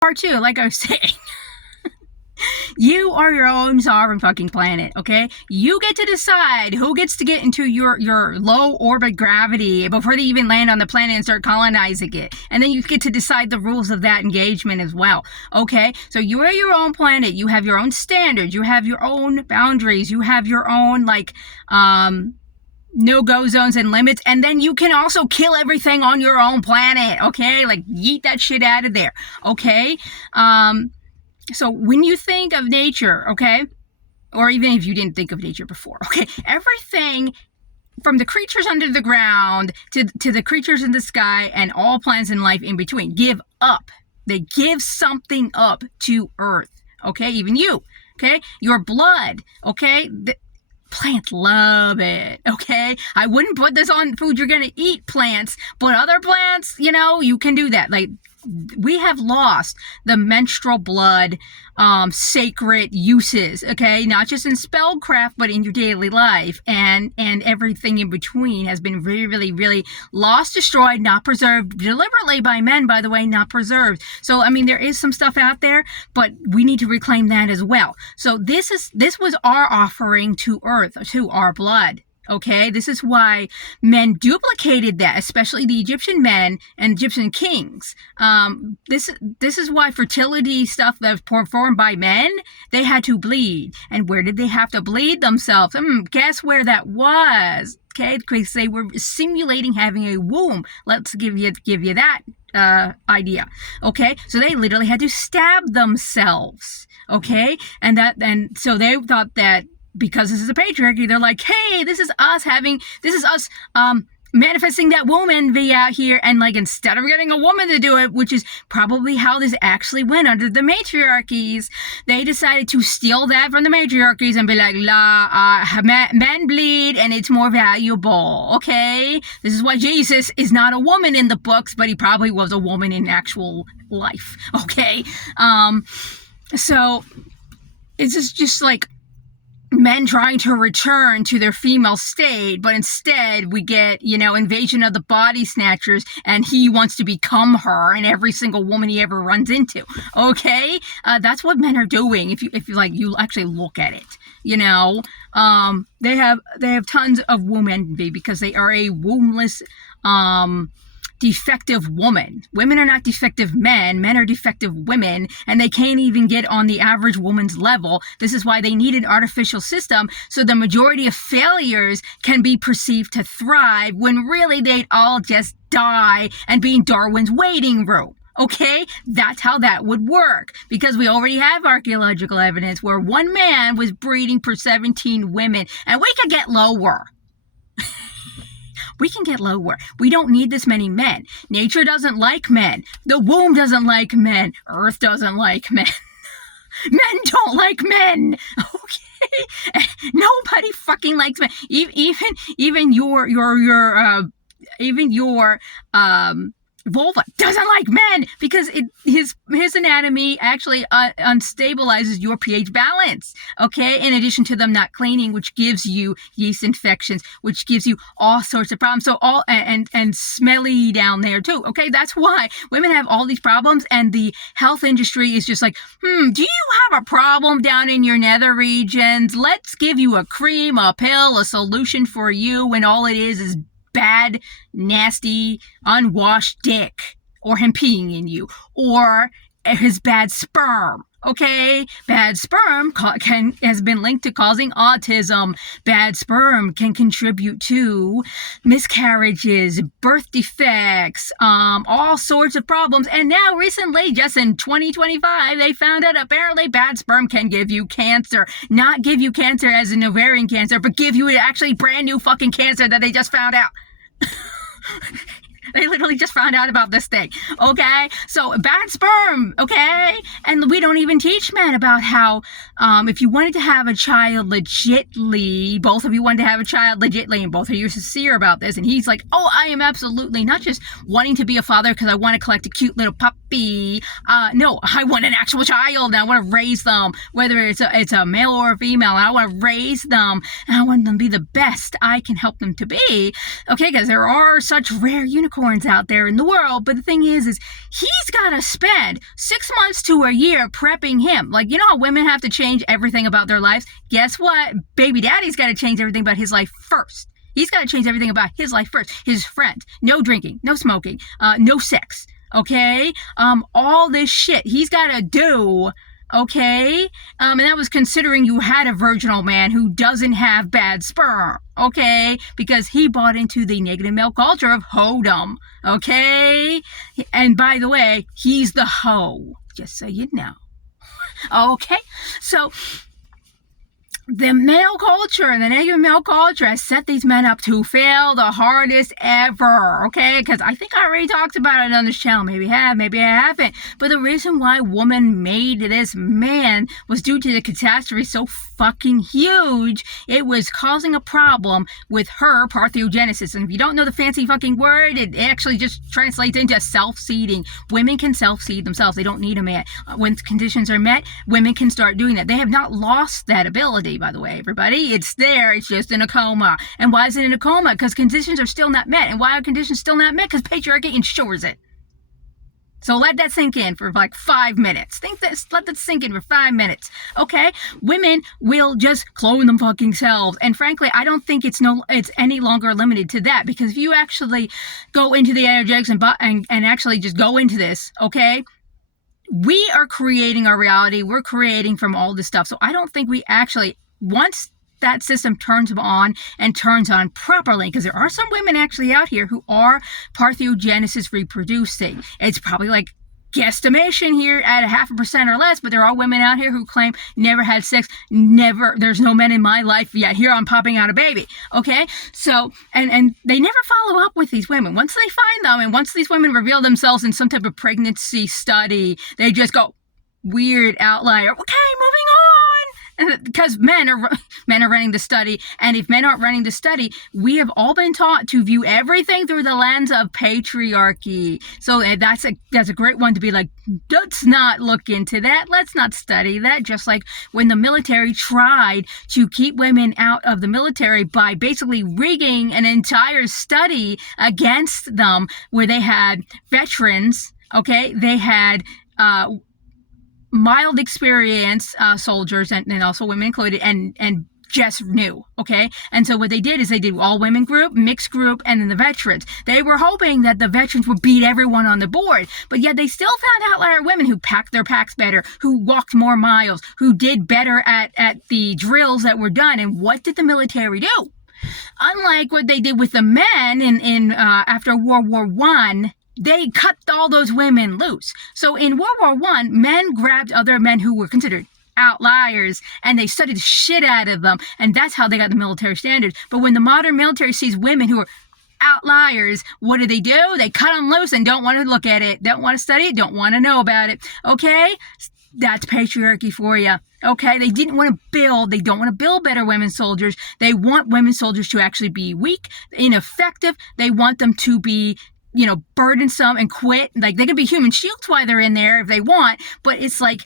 Part two, like I was saying. You are your own sovereign fucking planet, okay? You get to decide who gets to get into your low orbit gravity before they even land on the planet and start colonizing it. And then you get to decide the rules of that engagement as well, okay? So you are your own planet. You have your own standards. You have your own boundaries. You have your own, like, no-go zones and limits, and then you can also kill everything on your own planet, okay? Like, yeet that shit out of there, okay? So when you think of nature, okay, or even if you didn't think of nature before, okay, everything from the creatures under the ground to the creatures in the sky and all plants and life in between give up. They give something up to Earth, okay? Even you, okay? Your blood, okay? Plants love it, okay? I wouldn't put this on food you're gonna eat, plants, but other plants, you know, you can do that. Like, we have lost the menstrual blood sacred uses, okay? Not just in spellcraft, but in your daily life, and everything in between has been really, really, really lost, destroyed, not preserved, deliberately by men, by the way, not preserved. So, I mean, there is some stuff out there, but we need to reclaim that as well. So this was our offering to Earth, to our blood. Okay, this is why men duplicated that, especially the Egyptian men and Egyptian kings. This is why fertility stuff that was performed by men, they had to bleed. And where did they have to bleed themselves? Guess where that was? Okay, because they were simulating having a womb. Let's give you that idea. Okay, so they literally had to stab themselves. Okay, and so they thought that, because this is a patriarchy, they're like, hey, this is us manifesting that woman out here, and like, instead of getting a woman to do it, which is probably how this actually went under the matriarchies, they decided to steal that from the matriarchies and be like, men bleed and it's more valuable, okay? This is why Jesus is not a woman in the books, but he probably was a woman in actual life, okay? So it's just like men trying to return to their female state, but instead we get, invasion of the body snatchers, and he wants to become her and every single woman he ever runs into. Okay, that's what men are doing. If you actually look at it, they have tons of women because they are a wombless, defective woman. Women are not defective men. Men are defective women, and they can't even get on the average woman's level. This is why they need an artificial system, so the majority of failures can be perceived to thrive, when really they'd all just die and be in Darwin's waiting room. Okay, that's how that would work, because we already have archaeological evidence where one man was breeding for 17 women, and we could get lower. We can get lower. We don't need this many men. Nature doesn't like men. The womb doesn't like men. Earth doesn't like men. Men don't like men. Okay? Nobody fucking likes men. Even your vulva doesn't like men, because his anatomy actually unstabilizes your pH balance, okay? In addition to them not cleaning, which gives you yeast infections, which gives you all sorts of problems. So and smelly down there too, okay? That's why women have all these problems, and the health industry is just like, do you have a problem down in your nether regions? Let's give you a cream, a pill, a solution for you, when all it is bad, nasty, unwashed dick, or him peeing in you, or his bad sperm. Okay, bad sperm has been linked to causing autism. Bad sperm can contribute to miscarriages, birth defects, all sorts of problems. And now recently, just in 2025, they found out apparently bad sperm can give you cancer. Not give you cancer as an ovarian cancer, but give you actually brand new fucking cancer that they just found out. They literally just found out about this thing, okay? So, bad sperm, okay? And we don't even teach men about how, if you wanted to have a child legitly, both of you wanted to have a child legitly, and both of you are sincere about this, and he's like, oh, I am absolutely not just wanting to be a father because I want to collect a cute little puppy. No, I want an actual child, and I want to raise them, whether it's a male or a female, and I want to raise them, and I want them to be the best I can help them to be, okay? Because there are such rare unicorns unicorns out there in the world, but the thing is he's got to spend 6 months to a year prepping him. Like, you know how women have to change everything about their lives? Guess what? Baby daddy's got to change everything about his life first. He's got to change everything about his life first. His friends, no drinking, no smoking, no sex, okay? All this shit he's got to do, okay? And that was considering you had a virginal man who doesn't have bad sperm, okay? Because he bought into the negative male culture of hoedom, okay? And by the way, he's the hoe, just so you know. Okay? So the male culture and the negative male culture has set these men up to fail the hardest ever, okay? Because I think I already talked about it on this channel. Maybe I have, maybe I haven't. But the reason why woman made this man was due to the catastrophe so fucking huge. It was causing a problem with her parthenogenesis. And if you don't know the fancy fucking word, it actually just translates into self-seeding. Women can self-seed themselves. They don't need a man. When conditions are met, women can start doing that. They have not lost that ability, by the way, everybody. It's there. It's just in a coma. And why is it in a coma? Because conditions are still not met. And why are conditions still not met? Because patriarchy ensures it. So let that sink in for like 5 minutes. Let that sink in for 5 minutes. Okay? Women will just clone them fucking selves. And frankly, I don't think it's any longer limited to that. Because if you actually go into the energetics and actually just go into this, okay? We are creating our reality. We're creating from all this stuff. So I don't think we actually, once that system turns on and turns on properly, because there are some women actually out here who are parthenogenesis reproducing. It's probably like guesstimation here at 0.5% or less, but there are women out here who claim never had sex, there's no men in my life yet. Here I'm popping out a baby. Okay? So, and they never follow up with these women. Once they find them, and once these women reveal themselves in some type of pregnancy study, they just go, weird outlier. Okay, moving on. Because men are running the study, and if men aren't running the study, we have all been taught to view everything through the lens of patriarchy. So that's a great one to be like, let's not look into that. Let's not study that. Just like when the military tried to keep women out of the military by basically rigging an entire study against them, where they had veterans, okay, they had mild experience soldiers and also women included, and just new, okay? And so what they did is they did all women group, mixed group, and then the veterans. They were hoping that the veterans would beat everyone on the board, but yet they still found outlier women who packed their packs better, who walked more miles, who did better at the drills that were done. And what did the military do? Unlike what they did with the men in after World War I, they cut all those women loose. So in World War I, men grabbed other men who were considered outliers, and they studied the shit out of them, and that's how they got the military standards. But when the modern military sees women who are outliers, what do? They cut them loose and don't want to look at it, don't want to study it, don't want to know about it. Okay? That's patriarchy for you. Okay? They don't want to build better women soldiers. They want women soldiers to actually be weak, ineffective. They want them to be burdensome and quit. Like, they can be human shields while they're in there if they want, but it's like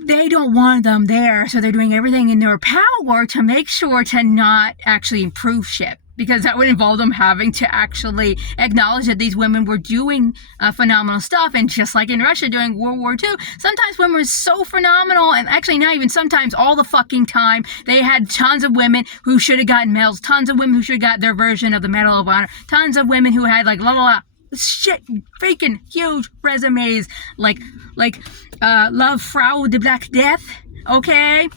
they don't want them there, so they're doing everything in their power to make sure to not actually improve shit, because that would involve them having to actually acknowledge that these women were doing phenomenal stuff. And just like in Russia during World War II, sometimes women were so phenomenal, and actually not even sometimes, all the fucking time, they had tons of women who should have gotten medals, tons of women who should have got their version of the Medal of Honor, tons of women who had like shit, freaking huge resumes, like Love Frau de Black Death, okay?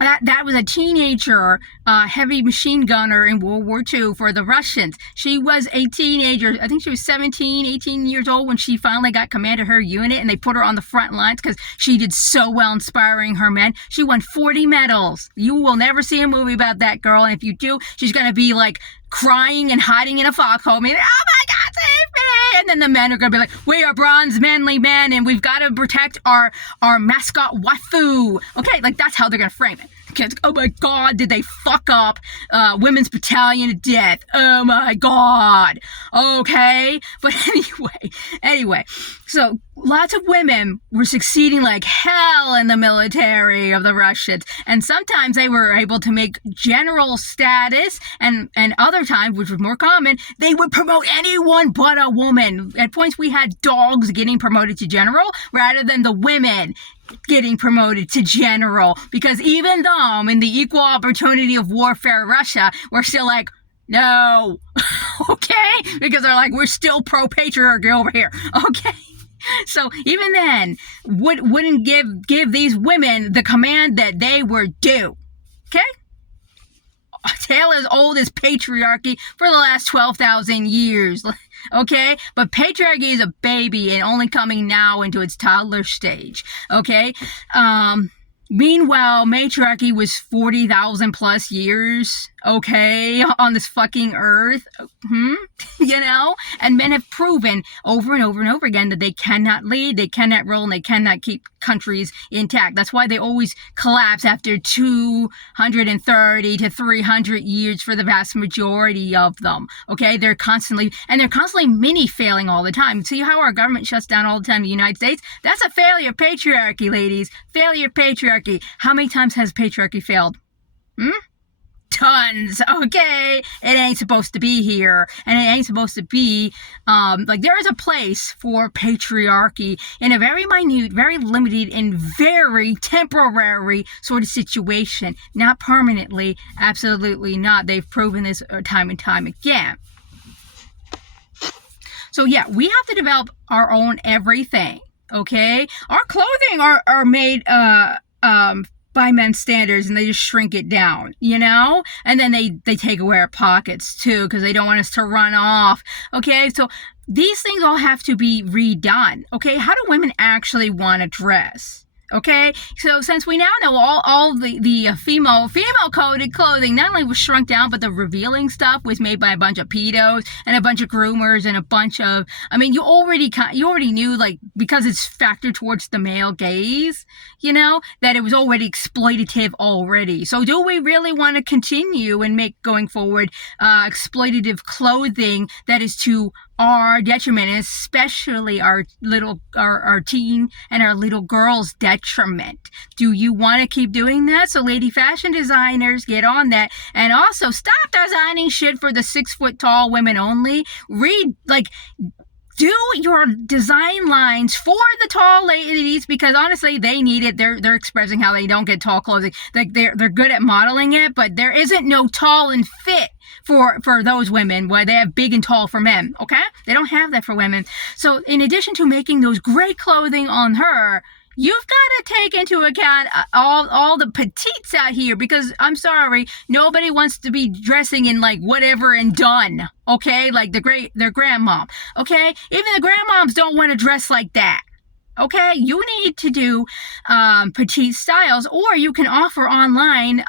That was a teenager heavy machine gunner in World War II for the Russians. She was a teenager. I think she was 17, 18 years old when she finally got command of her unit, and they put her on the front lines because she did so well inspiring her men. She won 40 medals. You will never see a movie about that girl, and if you do, she's going to be like crying and hiding in a foxhole, being like, oh my God, save me! And then the men are going to be like, we are bronze manly men, and we've got to protect our mascot waifu. Okay, like that's how they're going to frame it. Because, oh my God, did they fuck up Women's Battalion of Death? Oh my God. Okay? But anyway, So lots of women were succeeding like hell in the military of the Russians, and sometimes they were able to make general status, and other times, which was more common, they would promote anyone but a woman. At points we had dogs getting promoted to general rather than the women getting promoted to general, because even though in the equal opportunity of warfare Russia, we're still like, no. Okay? Because they're like, we're still pro-patriarchy over here. Okay? So even then, wouldn't give these women the command that they were due. Okay? A tale as old as patriarchy for the last 12,000 years. Okay? But patriarchy is a baby and only coming now into its toddler stage. Okay? Meanwhile, matriarchy was 40,000 plus years, okay, on this fucking earth, you know? And men have proven over and over and over again that they cannot lead, they cannot rule, and they cannot keep countries intact. That's why they always collapse after 230 to 300 years for the vast majority of them, okay? They're constantly mini failing all the time. See how our government shuts down all the time in the United States? That's a failure of patriarchy, ladies. Failure of patriarchy. How many times has patriarchy failed? Tons, okay? It ain't supposed to be here, and it ain't supposed to be, there is a place for patriarchy in a very minute, very limited, and very temporary sort of situation. Not permanently, absolutely not. They've proven this time and time again. So yeah, we have to develop our own everything, okay? Our clothing are made, by men's standards, and they just shrink it down, you know? And then they take away our pockets too, because they don't want us to run off, okay? So these things all have to be redone, okay? How do women actually want to dress? Okay, so since we now know all the female coded clothing not only was shrunk down, but the revealing stuff was made by a bunch of pedos and a bunch of groomers and a bunch of, you already knew, like, because it's factored towards the male gaze, you know, that it was already exploitative already. So do we really want to continue and make going forward exploitative clothing that is to our detriment, especially our teen and our little girls' detriment? Do you want to keep doing that? So lady fashion designers, get on that. And also stop designing shit for the 6 foot tall women only. Do your design lines for the tall ladies, because honestly, they need it. They're expressing how they don't get tall clothing. Like they're good at modeling it, but there isn't no tall and fit for those women where they have big and tall for men. Okay, they don't have that for women. So in addition to making those great clothing on her, you've got to take into account all the petites out here, because I'm sorry, nobody wants to be dressing in like whatever and done, okay? Like their grandmom, okay? Even the grandmoms don't want to dress like that. Okay, you need to do petite styles, or you can offer online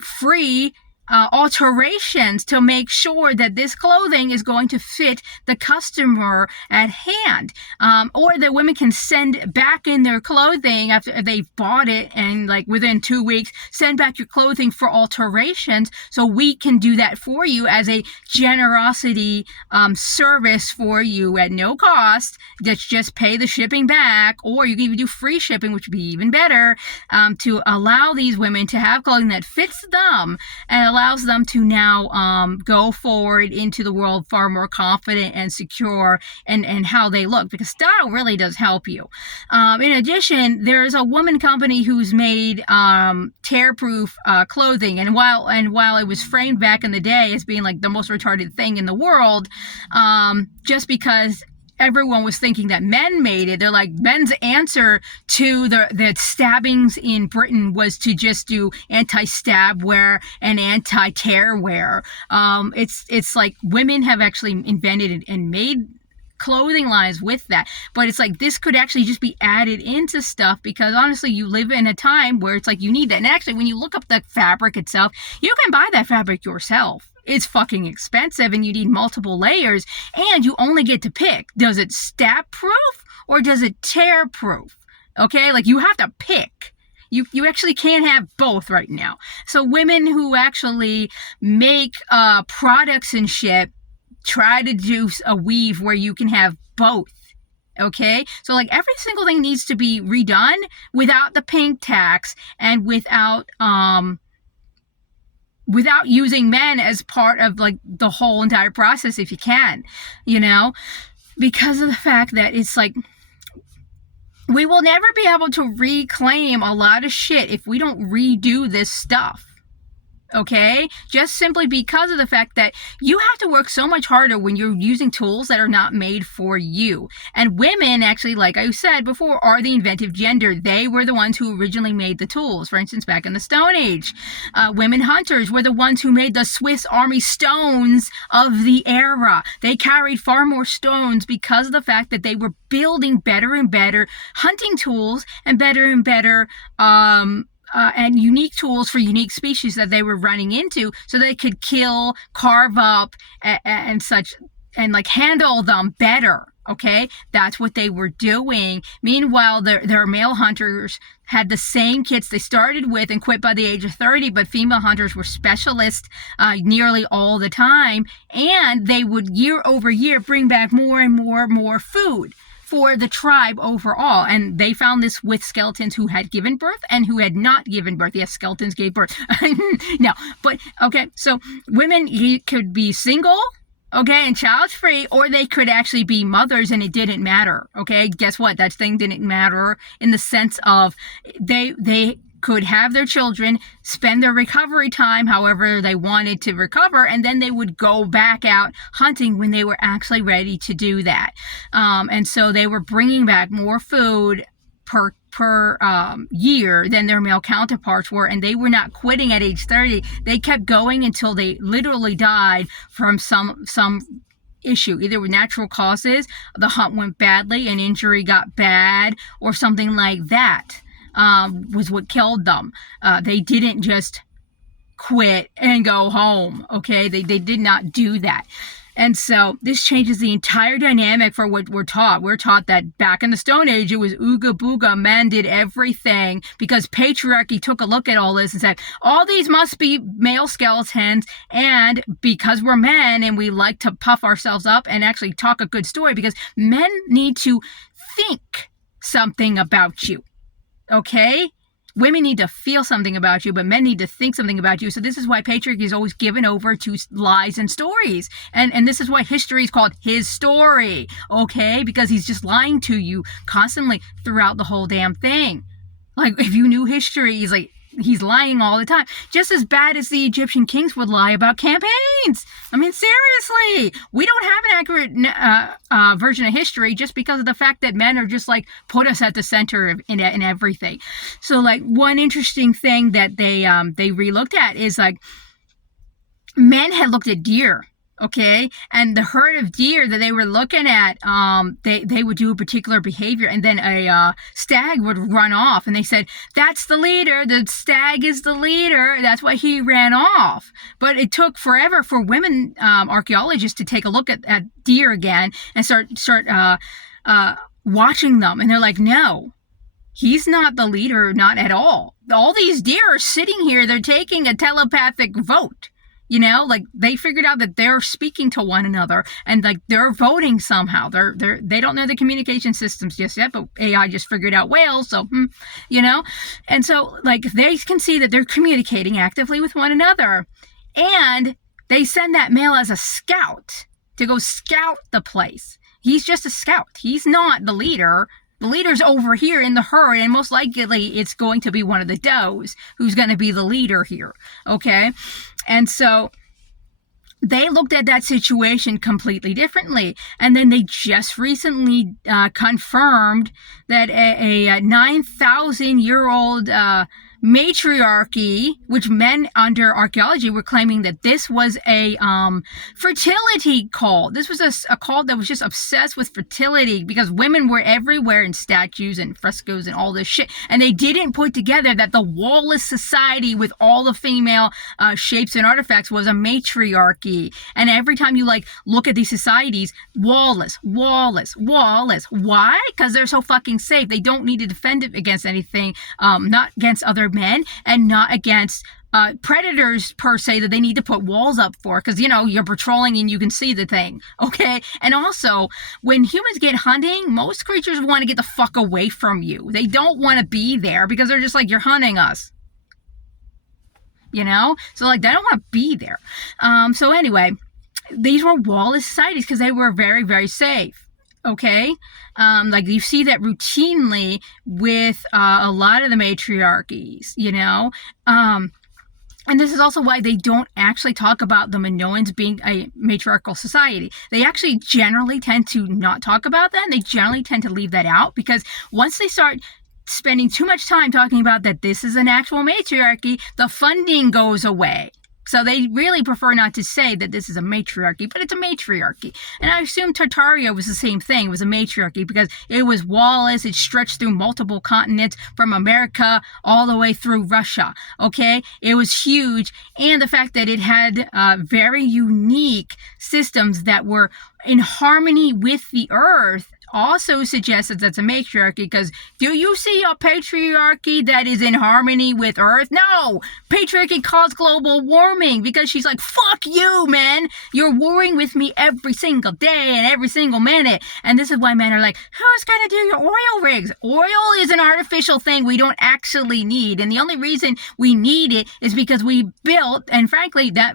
free alterations to make sure that this clothing is going to fit the customer at hand, or that women can send back in their clothing after they've bought it, and like within 2 weeks send back your clothing for alterations, so we can do that for you as a generosity service for you at no cost. Just pay the shipping back, or you can even do free shipping, which would be even better, to allow these women to have clothing that fits them and allows them to now go forward into the world far more confident and secure in how they look, because style really does help you. In addition, there's a woman company who's made tear-proof clothing, and while it was framed back in the day as being like the most retarded thing in the world, just because everyone was thinking that men made it. They're like, men's answer to the stabbings in Britain was to just do anti-stab wear and anti-tear wear. It's like women have actually invented and made clothing lines with that, but it's like this could actually just be added into stuff, because honestly, you live in a time where it's like you need that. And actually, when you look up the fabric itself, you can buy that fabric yourself. It's fucking expensive, and you need multiple layers, and you only get to pick. Does it stab proof or does it tear proof? Okay, like you have to pick. You actually can't have both right now. So women who actually make products and shit try to do a weave where you can have both. Okay, so like every single thing needs to be redone without the pink tax and without using men as part of like the whole entire process if you can, because of the fact that it's like we will never be able to reclaim a lot of shit if we don't redo this stuff. Okay, just simply because of the fact that you have to work so much harder when you're using tools that are not made for you. And women, actually, like I said before, are the inventive gender. They were the ones who originally made the tools. For instance, back in the Stone Age, women hunters were the ones who made the Swiss Army stones of the era. They carried far more stones because of the fact that they were building better and better hunting tools and better and unique tools for unique species that they were running into, so they could kill, carve up, and such, and like handle them better. Okay, that's what they were doing. Meanwhile, their male hunters had the same kits they started with and quit by the age of 30, but female hunters were specialists nearly all the time, and they would year over year bring back more and more food for the tribe overall. And they found this with skeletons who had given birth and who had not given birth. Yes, skeletons gave birth. No, but okay, so women could be single, okay, and child-free, or they could actually be mothers and it didn't matter. Okay, guess what? That thing didn't matter in the sense of they could have their children, spend their recovery time however they wanted to recover, and then they would go back out hunting when they were actually ready to do that. And so they were bringing back more food per year than their male counterparts were, and they were not quitting at age 30. They kept going until they literally died from some issue, either with natural causes, the hunt went badly, an injury got bad, or something like that. Was what killed them. They didn't just quit and go home, okay? They did not do that. And so this changes the entire dynamic for what we're taught. We're taught that back in the Stone Age, it was ooga booga, men did everything, because patriarchy took a look at all this and said, all these must be male skeletons, and because we're men and we like to puff ourselves up and actually talk a good story, because men need to think something about you. Okay? Women need to feel something about you, but men need to think something about you. So this is why patriarchy is always given over to lies and stories. And this is why history is called his story. Okay? Because he's just lying to you constantly throughout the whole damn thing. Like, if you knew history, he's lying all the time. Just as bad as the Egyptian kings would lie about campaigns. I mean, seriously. We don't have an accurate version of history just because of the fact that men are just like, put us at the center of in everything. So like one interesting thing that they re-looked at is like, men had looked at deer. Okay, and the herd of deer that they were looking at, they would do a particular behavior, and then a stag would run off, and they said, that's the leader, the stag is the leader, that's why he ran off. But it took forever for women archaeologists to take a look at deer again and start watching them, and they're like, no, he's not the leader, not at all. All these deer are sitting here, they're taking a telepathic vote. Like they figured out that they're speaking to one another and like they're voting somehow. They don't know the communication systems just yet, but AI just figured out whales. So, and so like they can see that they're communicating actively with one another, and they send that male as a scout to go scout the place. He's just a scout. He's not the leader. The leader's over here in the herd, and most likely it's going to be one of the does who's going to be the leader here, okay? And so they looked at that situation completely differently. And then they just recently confirmed that a 9,000-year-old matriarchy, which men under archaeology were claiming that this was a fertility cult. This was a cult that was just obsessed with fertility because women were everywhere in statues and frescoes and all this shit. And they didn't put together that the Wallace society with all the female shapes and artifacts was a matriarchy. And every time you look at these societies, Wallace. Why? Because they're so fucking safe. They don't need to defend it against anything, not against other men and not against predators per se that they need to put walls up for, because you're patrolling and you can see the thing. Okay, and also when humans get hunting, most creatures want to get the fuck away from you. They don't want to be there because they're just like, you're hunting us. So like they don't want to be there. So anyway, these were wallless societies because they were very, very safe. Okay, like you see that routinely with a lot of the matriarchies, and this is also why they don't actually talk about the Minoans being a matriarchal society. They actually generally tend to not talk about that, and they generally tend to leave that out, because once they start spending too much time talking about that this is an actual matriarchy, the funding goes away. So they really prefer not to say that this is a matriarchy, but it's a matriarchy. And I assume Tartaria was the same thing. It was a matriarchy because it was wallless. It stretched through multiple continents from America all the way through Russia. Okay? It was huge. And the fact that it had very unique systems that were in harmony with the earth also suggests that that's a matriarchy, because do you see a patriarchy that is in harmony with Earth? No! Patriarchy caused global warming because she's like, fuck you, man! You're warring with me every single day and every single minute. And this is why men are like, who's gonna do your oil rigs? Oil is an artificial thing we don't actually need. And the only reason we need it is because we built, and frankly, that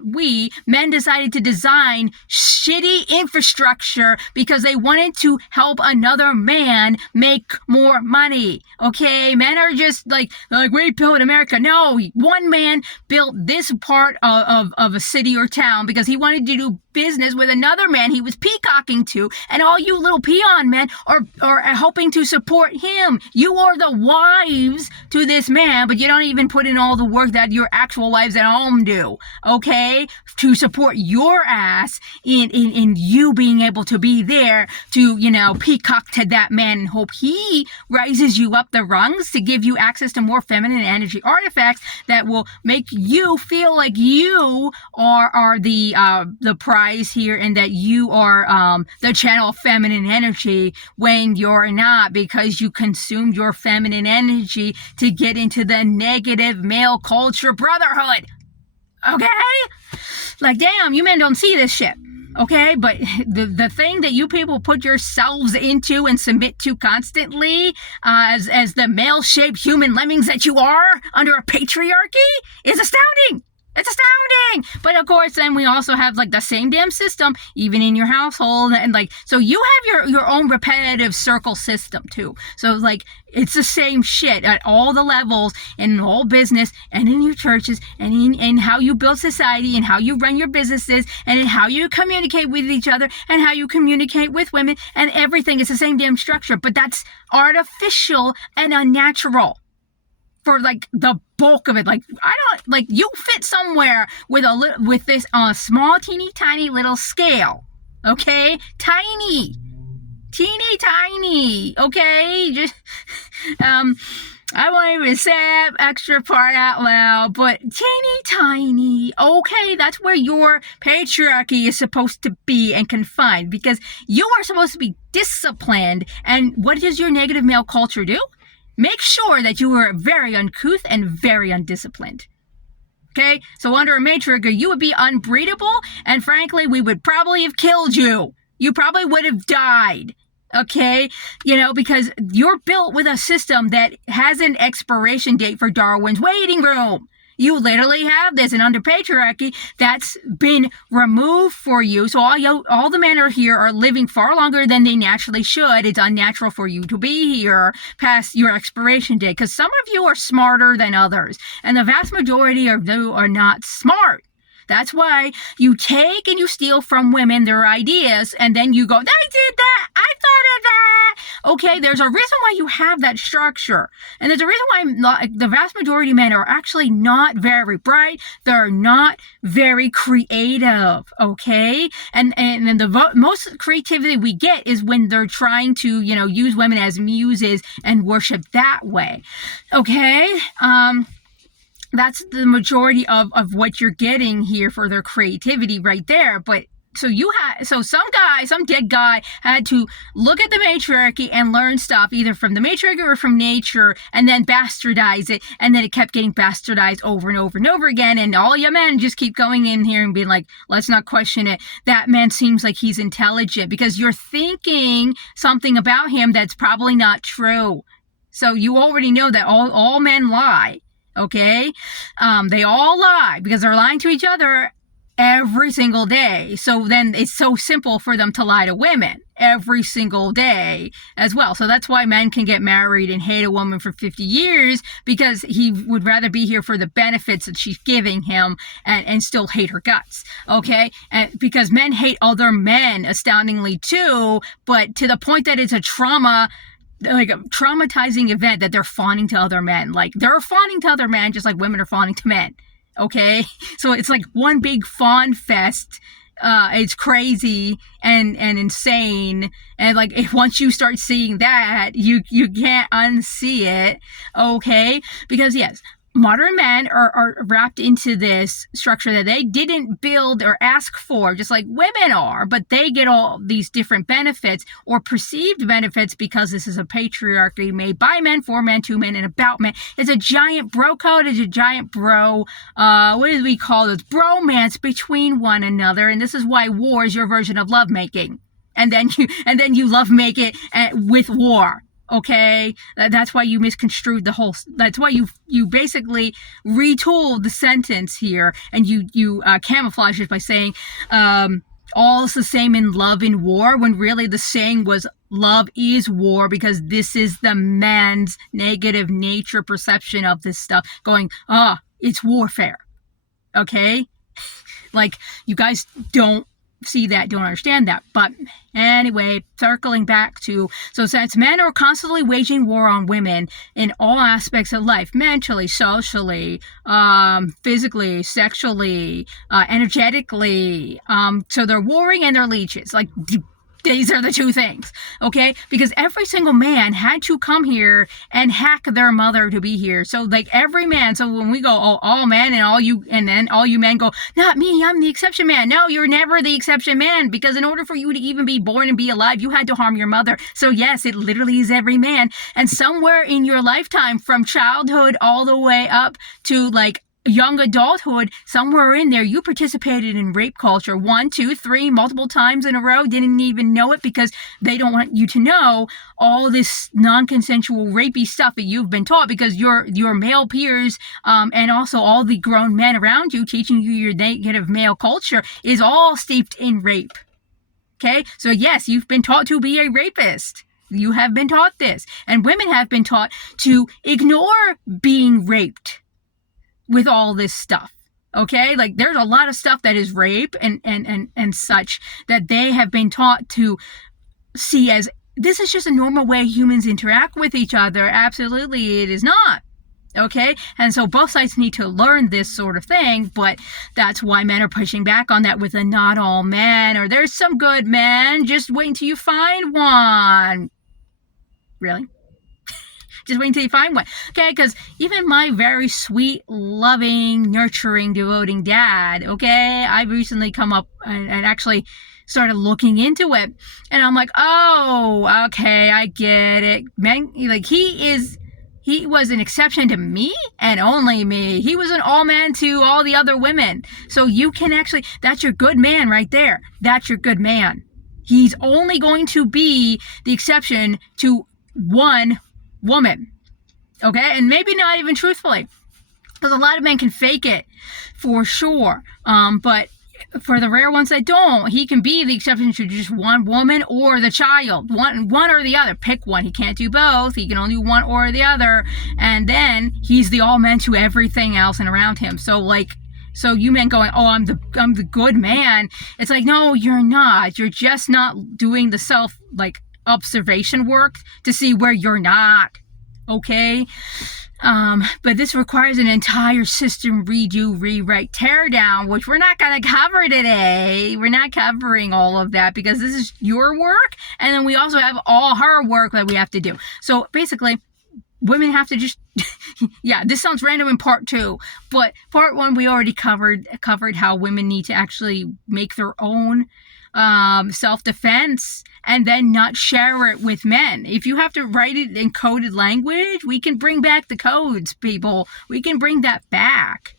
men decided to design shitty infrastructure because they wanted to help another man make more money. Okay, men are just like we built America. No, one man built this part of a city or town because he wanted to do business with another man he was peacocking to, and all you little peon men are helping to support him. You are the wives to this man, but you don't even put in all the work that your actual wives at home do, okay, to support your ass in you being able to be there to, peacock to that man and hope he rises you up the rungs to give you access to more feminine energy artifacts that will make you feel like you are the prize here, and that you are the channel of feminine energy when you're not, because you consumed your feminine energy to get into the negative male culture brotherhood. Okay? Like, damn, you men don't see this shit. Okay, but the thing that you people put yourselves into and submit to constantly, as the male-shaped human lemmings that you are under a patriarchy, is astounding. It's astounding. But of course, then we also have like the same damn system, even in your household, and so you have your own repetitive circle system too. So like it's the same shit at all the levels, in all business, and in your churches, and in how you build society, and how you run your businesses, and in how you communicate with each other, and how you communicate with women, and everything. It's the same damn structure, but that's artificial and unnatural for like the bulk of it. Like, I don't, like, you fit somewhere with this small, teeny tiny little scale. Okay? Tiny, okay? Just I won't even say that extra part out loud, but teeny tiny. Okay, that's where your patriarchy is supposed to be and confined, because you are supposed to be disciplined. And what does your negative male culture do? Make sure that you are very uncouth and very undisciplined. Okay? So under a matriarchy, you would be unbreedable, and frankly, we would probably have killed you. You probably would have died. Okay? Because you're built with a system that has an expiration date for Darwin's waiting room. You literally have this, and under patriarchy, that's been removed for you. So all the men here are living far longer than they naturally should. It's unnatural for you to be here past your expiration date, because some of you are smarter than others, and the vast majority of you are not smart. That's why you take and you steal from women their ideas, and then you go, I did that, I thought of that. Okay, there's a reason why you have that structure. And there's a reason why the vast majority of men are actually not very bright. They're not very creative, okay? And then the most creativity we get is when they're trying to, use women as muses and worship that way, okay? That's the majority of what you're getting here for their creativity right there. But some dead guy had to look at the matriarchy and learn stuff either from the matriarchy or from nature, and then bastardize it, and then it kept getting bastardized over and over and over again, and all you men just keep going in here and being like, let's not question it. That man seems like he's intelligent, because you're thinking something about him that's probably not true. So you already know that all men lie, okay? They all lie because they're lying to each other every single day. So then it's so simple for them to lie to women every single day as well. So that's why men can get married and hate a woman for 50 years, because he would rather be here for the benefits that she's giving him and still hate her guts. Okay? And because men hate other men astoundingly too, but to the point that it's a trauma, like a traumatizing event that they're fawning to other men. Like, they're fawning to other men just like women are fawning to men. Okay? So it's like one big fawn fest. It's crazy and insane. And like, once you start seeing that, you can't unsee it. Okay? Because yes, modern men are wrapped into this structure that they didn't build or ask for, just like women are, but they get all these different benefits or perceived benefits because this is a patriarchy made by men, for men, to men, and about men. It's a giant bro code. It's a giant bro, what do we call this? Bromance between one another. And this is why war is your version of lovemaking. And then you love make it with war. Okay, that's why you misconstrued the whole. That's why you basically retooled the sentence here, and you camouflaged it by saying all is the same in love in war, when really the saying was love is war, because this is the man's negative nature perception of this stuff. Going, it's warfare. Okay, like, you guys don't see that, don't understand that. But anyway, circling back to, so since men are constantly waging war on women in all aspects of life, mentally, socially, physically, sexually, energetically, so they're warring and they're leeches. Like, these are the two things, okay? Because every single man had to come here and hack their mother to be here. So like, every man, so when we go, all men, and then all you men go, not me, I'm the exception man. No, you're never the exception man, because in order for you to even be born and be alive, you had to harm your mother. So yes, it literally is every man. And somewhere in your lifetime, from childhood all the way up to like young adulthood, somewhere in there, you participated in rape culture 1, 2, 3, multiple times in a row, didn't even know it, because they don't want you to know all this non-consensual rapey stuff that you've been taught, because your male peers, and also all the grown men around you teaching you your negative male culture is all steeped in rape. Okay? So yes, you've been taught to be a rapist. You have been taught this. And women have been taught to ignore being raped with all this stuff. Okay? Like, there's a lot of stuff that is rape and such that they have been taught to see as, this is just a normal way humans interact with each other. Absolutely, it is not. Okay? And so both sides need to learn this sort of thing, but that's why men are pushing back on that with the not all men, or there's some good men, just wait until you find one. Really? Just wait until you find one. Okay, because even my very sweet, loving, nurturing, devoting dad, okay, I've recently come up and actually started looking into it. And I'm like, oh, okay, I get it. Man, like, he was an exception to me and only me. He was an all man to all the other women. So you can actually, that's your good man right there. That's your good man. He's only going to be the exception to one woman. Okay? And maybe not even truthfully, because a lot of men can fake it for sure. But for the rare ones that don't, he can be the exception to just one woman or the child. One or the other. Pick one. He can't do both. He can only do one or the other. And then he's the all men to everything else and around him. So like, so you men going, oh, I'm the good man. It's like, no, you're not. You're just not doing the self, like, observation work to see where you're not. Okay? But this requires an entire system redo, rewrite, tear down, which we're not going to cover today. We're not covering all of that, because this is your work, and then we also have all her work that we have to do. So basically, women have to just, Yeah, this sounds random in part 2, but part 1 we already covered how women need to actually make their own self-defense and then not share it with men. If you have to write it in coded language, we can bring back the codes, people. We can bring that back.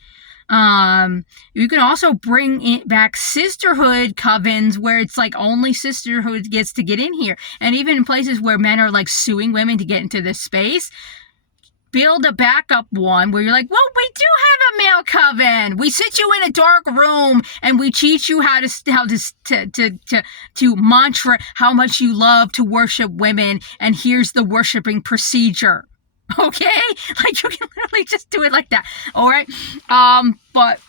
You can also bring back sisterhood covens where it's like only sisterhood gets to get in here. And even in places where men are like suing women to get into this space, build a backup one where you're like, well, we do have a male coven. We sit you in a dark room and we teach you how to mantra how much you love to worship women, and here's the worshiping procedure. Okay? Like, you can literally just do it like that. All right? But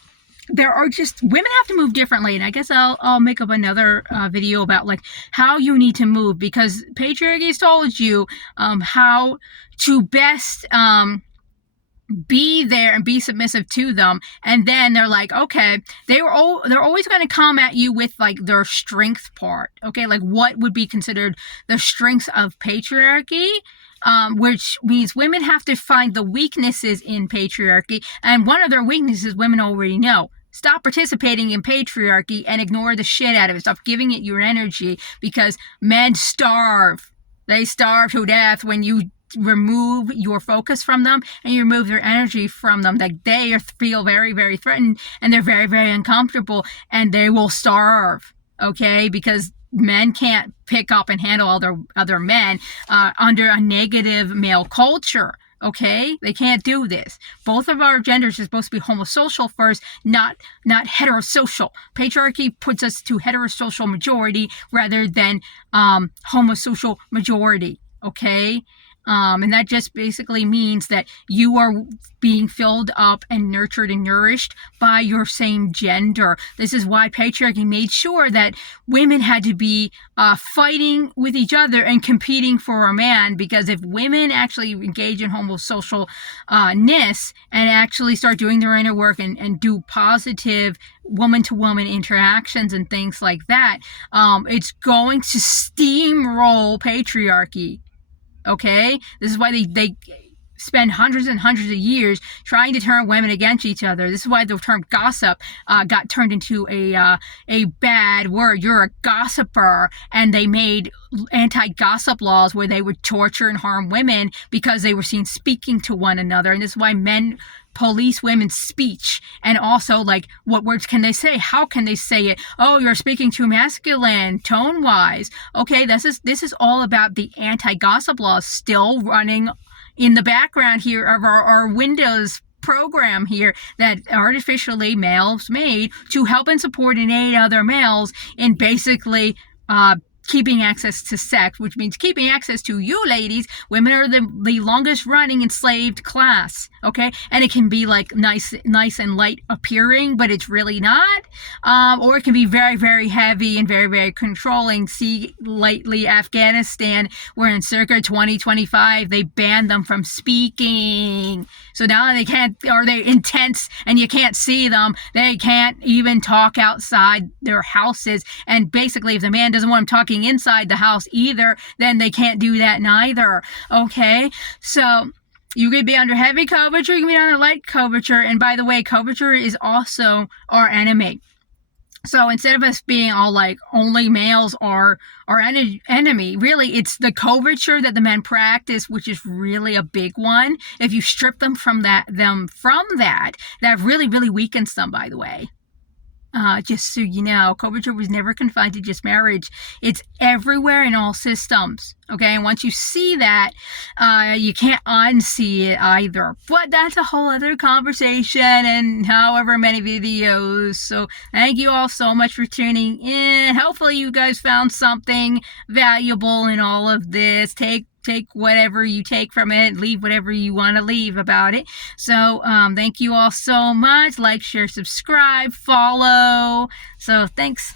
there are just, women have to move differently, and I guess I'll make up another video about like how you need to move, because patriarchy has told you how to best be there and be submissive to them, and then they're like, okay, they're always going to come at you with like their strength part, okay, like what would be considered the strengths of patriarchy, which means women have to find the weaknesses in patriarchy, and one of their weaknesses women already know. Stop participating in patriarchy and ignore the shit out of it. Stop giving it your energy, because men starve. They starve to death when you remove your focus from them and you remove their energy from them. Like, they feel very, very threatened, and they're very, very uncomfortable, and they will starve, okay? Because men can't pick up and handle other men under a negative male culture. Okay, they can't do this. Both of our genders are supposed to be homosocial first, not heterosocial. Patriarchy puts us to heterosocial majority rather than homosocial majority. Okay, and that just basically means that you are being filled up and nurtured and nourished by your same gender. This is why patriarchy made sure that women had to be fighting with each other and competing for a man, because if women actually engage in homosocialness and actually start doing their inner work and do positive woman-to-woman interactions and things like that, it's going to steamroll patriarchy. Okay, this is why they spend hundreds and hundreds of years trying to turn women against each other. This is why the term gossip got turned into a bad word. You're a gossiper, and they made anti-gossip laws where they would torture and harm women because they were seen speaking to one another. And this is why men police women's speech, and also like, what words can they say? How can they say it? Oh, you're speaking too masculine, tone-wise. Okay, this is all about the anti-gossip laws still running in the background here of our Windows program here that artificially males made to help and support and aid other males in basically keeping access to sex, which means keeping access to you ladies. Women are the longest running enslaved class, okay? And it can be like nice and light appearing, but it's really not. Or it can be very, very heavy and very, very controlling. See lately Afghanistan, where in circa 2025 they banned them from speaking. So now they can't, or they're intense and you can't see them. They can't even talk outside their houses. And basically, if the man doesn't want them talking inside the house either, then they can't do that neither. Okay, so you could be under heavy coverture, you can be under light coverture, and by the way, coverture is also our enemy. So instead of us being all like only males are our enemy, really it's the coverture that the men practice, which is really a big one. If you strip them from that really, really weakens them, by the way. Just so you know, coverture was never confined to just marriage. It's everywhere in all systems. Okay, and once you see that, you can't unsee it either. But that's a whole other conversation and however many videos. So thank you all so much for tuning in. Hopefully you guys found something valuable in all of this. Take whatever you take from it, leave whatever you want to leave about it. So thank you all so much. Like, share, subscribe, follow. So thanks.